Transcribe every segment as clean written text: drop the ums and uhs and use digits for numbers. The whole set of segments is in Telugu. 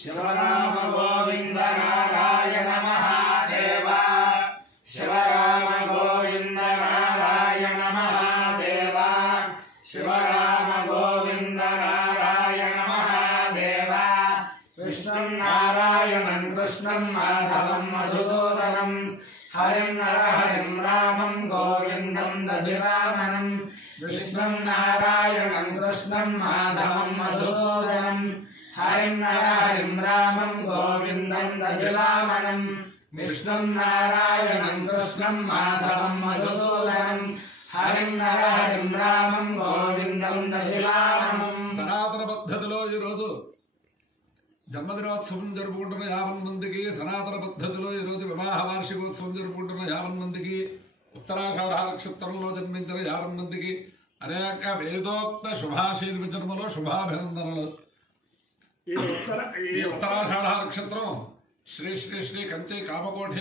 शिवराम गोविंद नारायण महादेव शिवराम गोविंद नारायण महादेव शिवराम गोविंद नारायण महादेव विष्णुं नारायणं कृष्णं माधवं मधुसूदनं हरिं नरहरिं रामं गोविन्दं दधिवामनं विष्णुं नारायणं कृष्णं माधवं मधुसूदनं हरिं नरहरिं रामं गोविन्दं दधिवामनं विष्णुं नारायणं कृष्णं माधवं मधुसूदनं हरिं नरहरिं रामं गोविन्दं दधिवामनं సనాతన పద్ధతిలో ఈ రోజు జన్మదినోత్సవం జరుపుకుంటున్న 50 మందికి, సనాతన పద్ధతిలో ఈ రోజు వివాహ వార్షికోత్సవం జరుపుకుంటున్న 50 మందికి, ఉత్తరాషాఢ నక్షత్రంలో జన్మించిన 50 మందికి అనేక వేదోక్త శుభాశీర్వచనములు, శుభాభినందనలు. ఈ ఉత్తరాషాఢ నక్షత్రం శ్రీ శ్రీ శ్రీ కంచి కామకోటి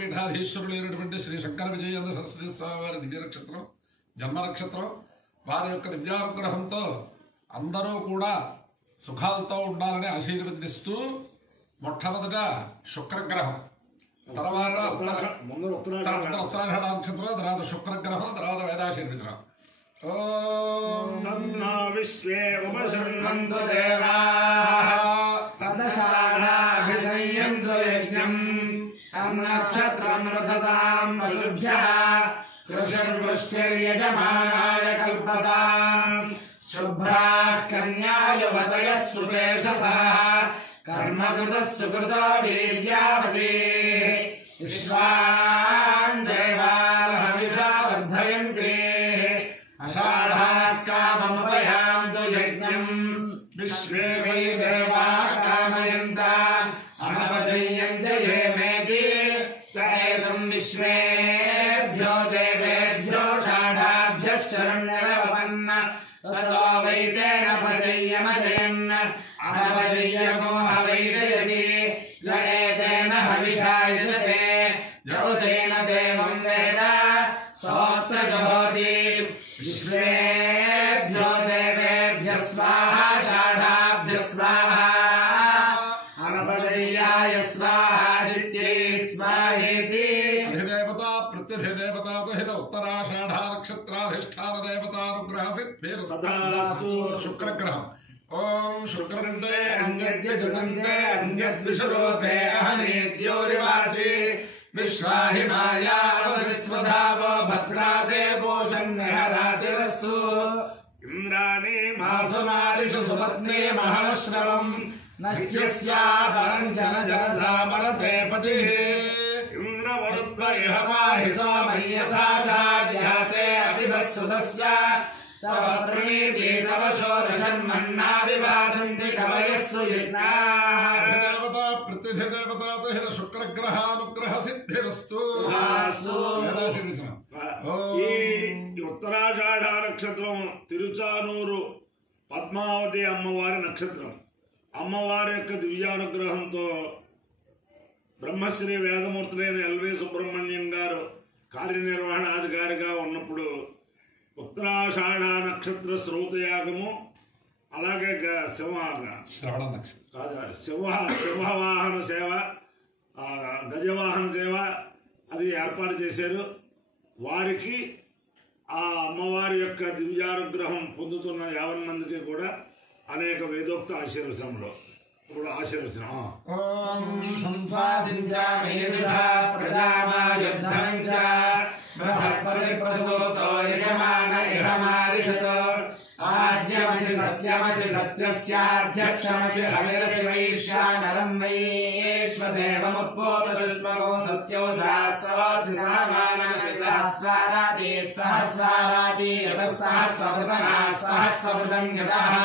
పీఠాధీశ్వరులైనటువంటి శ్రీ శంకర విజయేంద్ర సరస్వతి స్వామి వారి దివ్య నక్షత్రం, జన్మ నక్షత్రం. వారి యొక్క దివ్యానుగ్రహంతో అందరూ కూడా సుఖాలతో ఉండాలని ఆశీర్వదిస్తూ మొట్టమొదట శుక్రగ్రహం, తర్వాత ఉత్తరాషాఢ నక్షత్రం, తర్వాత శుక్రగ్రహం, తర్వాత వేదాశీర్వచనం. ఓం తన్నో విశ్వే ఉపశృణ్వంతు దేవాః తదసానాభిసంయంతు యజ్ఞం తన్నక్షత్రం రథతాం పశుభ్యః కృషిర్వృష్టిర్యజమానాయ కల్పతాం శుభ్రాః కన్యా యువతయః సుపేషసః కర్మకృతః సుకృతో వీర్యావతి విశ్వాన్ దేవాః హవిషా వర్ధయంతి అషాఢాత్ కామముపయాంతు యజ్ఞం విశ్వే వై దేవాః కామయంతాన్ అనపజయ్యంతి ఏమేతి తయేదం విశ్వేభ్యో దేవేభ్యో షాఢాభ్యశ్చరణ్యరవపన్న తతో వై తేన ప్రజయ్యమజయన్ అనపజయ్యమో హవైదయతి యయేతేన హవిషా యజతే జ్యోతేన దేవం వేద సోత్ర జహోతి విశ్వేభ్యో దేవేభ్యః స్వాహా షాఢాభ్యః స్వాహా అనపజయ్యాయ స్వాహాదిత్యై స్వాహేతి. అధిదేవత ప్రత్యధిదేవత సహిత ఉత్తరాషాఢ నక్షత్రాధిష్టాన దేవతానుగ్రహ సిద్ధిర్ సదాస్తు. శుక్రగ్రహం. ఓం శుక్రదంతే అంగద్యజతంతే అంగద్విషరూపే అహనేద్యోరివాసి విశ్వాహిమాయావస్వధావో భద్రాదే పోషణ్యహరాతిరస్తు. ఇంద్రాణి మాసునారిషు సుపత్నే మహమశ్రవం నహ్యస్యా పరంజన జనసామరతే పతిః ఇంద్రవరుత్వ ఇహ మాహి సోమయ్యథా చార్యతే అభివస్సుతస్య తవ ప్రణీతి తవ షోడశన్మన్నా వివాసంతి కవయస్సు యజ్ఞాః. దేవత ప్రత్యధిదేవత సహిత శుక్రగ్రహానుగ్రహ సిద్ధిరస్తు. ఈ ఉత్తరాషాఢ నక్షత్రం తిరుచానూరు పద్మావతి అమ్మవారి నక్షత్రం. అమ్మవారి యొక్క దివ్యానుగ్రహంతో బ్రహ్మశ్రీ వేదమూర్తులైన ఎల్వి సుబ్రహ్మణ్యం గారు కార్యనిర్వహణాధికారిగా ఉన్నప్పుడు ఉత్తరాషాఢ నక్షత్ర శ్రౌతయాగము, అలాగే శ్రవణ నక్షత్రం, సింహవాహన సేవ, గజవాహన సేవ అది ఏర్పాటు చేశారు. వారికి ఆ అమ్మవారి యొక్క దివ్యానుగ్రహం పొందుతున్న 50 మందికి కూడా అనేక వేదోక్త ఆశీర్వచనంలో ఇప్పుడు ఆశీర్వచనం. ఓం సంపాదించామేధా ప్రజామాయుద్ధం చ బృహస్పతి ప్రసూతో యజమాన ఇహ మారిషతో ఆజ్ఞమసి సత్యమసి సత్యస్యాధ్యక్షమసి హవిరసి వైశ్యానరం వైశ్వదేవముత్పోత సుష్మగో సత్యోజాస్వాసి సహమానమసి సహస్రారాతి సహస్రారాతి యతః సహస్రవృతనా సహస్రవృతం యతః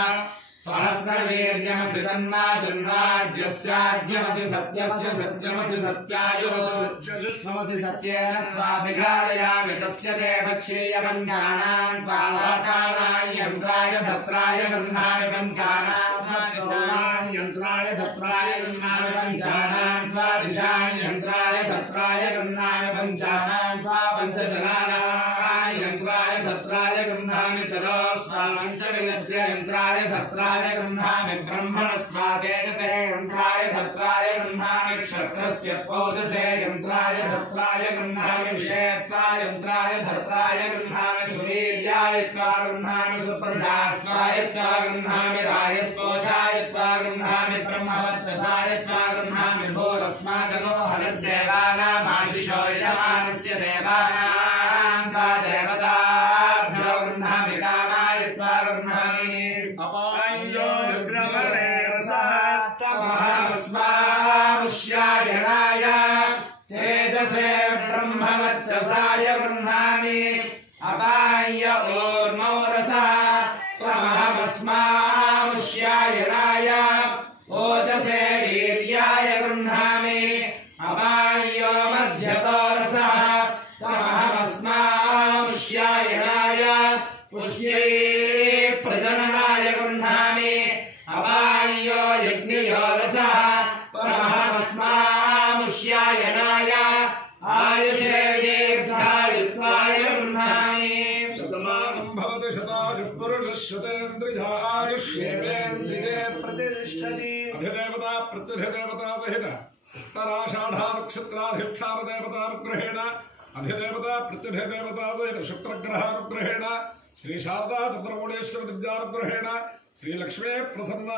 సహస్రవీర్యమసి తన్మాజన్మాజ్యస్యాజ్యమసి సత్యస్య సత్యమసి సత్యాయుమసి సత్యేన త్వాభిఘారయామి తస్య తే భక్షేయ పంచానాం త్వావాకారాయ యంత్రాయ ధత్రాయ గృహ్ణామి పంచానాం యంత్రాయ ధత్రాయ గృహ్ణామి పంచానాం త్వాదిశాయ యంత్రాయ ధత్రాయ గృహ్ణామి పంచానాం త్వా పంచజనానాయ యంత్రాయ ధత్రాయ గృహ్ణామి చరోస్వాంచ వినస్య యంత్రాయ ధత్రాయ గృహ్ణామి బ్రహ్మణస్వాదేజసే क्षत्रस्य पौदसे यन्त्राय धत्राय गृह्णामि विषयत्वाय यन्त्राय धत्राय गृह्णामि सुवीर्याय त्वा गृह्णामि सुप्रजास्त्वाय त्वा गृह्णामि रायस्पोषाय त्वा गृह्णामि ब्रह्मवर्चसाय त्वा गृह्णामि भूरस्माकनो हरिर्देवानामाशिषो यजमानस्य देवानां त्वा देवताभ्यो गृह्णामि कामाय त्वा गृह्णामि अपायो रुद्रवरेरसः तमहमस्मामुष्यायणाय तेजसे ब्रह्मवर्चसाय गृह्णामि अपाय ऊर्मोरसः तमहमस्मामुष्यायणाय ओजसे वीर्याय गृह्णामि अपायो मध्यतोरसः तमहमस्मामुष्यायणाय पुष्ये प्रजननाय गृह्णामि अपायो यज्ञयोरसः तमहमस्मामुष्यायणाय आयुषे दीर्घायुत्वाय गृह्णामि शतमानं भवति शतायुः पुरुषः शतेन्द्रियः आयुष्येवेन्द्रिये प्रतिष्ठति अधिदेवता प्रत्यधिदेवता सहित उत्तराषाढानक्षत्राधिष्ठान देवतानुग्रहेण अधिदेवता प्रत्यधिदेवता सहित शुक्रग्रहानुग्रहेण श्री शारदा चंद्रमौळेश्वर दिव्यानुग्रहेण श्री लक्ष्मी प्रसन्न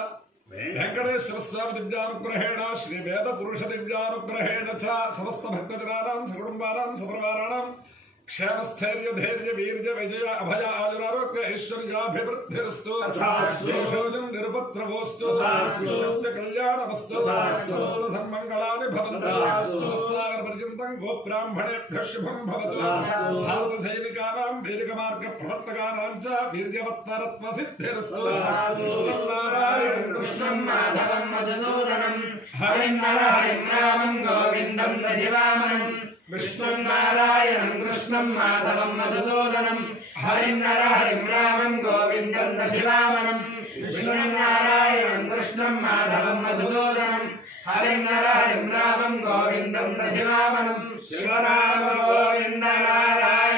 वेंकटेश्वर स्वामी दिव्यानुग्रहेण श्री वेद पुरुष दिव्यानुग्रहेण च समस्त भक्तजनानां सकुटुम्बानां सपरिवाराणां क्षेमस्थैर्य धैर्य वीर्य विजय अभय आयुरारोग्य ऐश्वर्याभिवृद्धिरस्तु दोषोऽयं निरुपद्रवोऽस्तु विश्वस्य कल्याणमस्तु समस्त सन्मङ्गलानि भवन्तु चतुस्सागरपर्यन्तं गोब्राह्मणेभ्यः शुभं भवतु भारतसैनिकानां वैदिकमार्गप्रवर्तकानां च वीर्यवत्तरत्वसिद्धिरस्तु नारायणं कृष्णं माधवं मधुसूदनं हरिं नरहरिं रामं गोविन्दं दधिवामनं विष्णुं नारायणं कृष्णं माधवं मधुसूदनं हरिं नरहरिं रामं गोविन्दं दधिवामनं विष्णुं नारायणं कृष्णं माधवं मधुसूदनं हरिं नरहरिं रामं गोविन्दं दधिवामनं शिवराम गोविन्द नारायण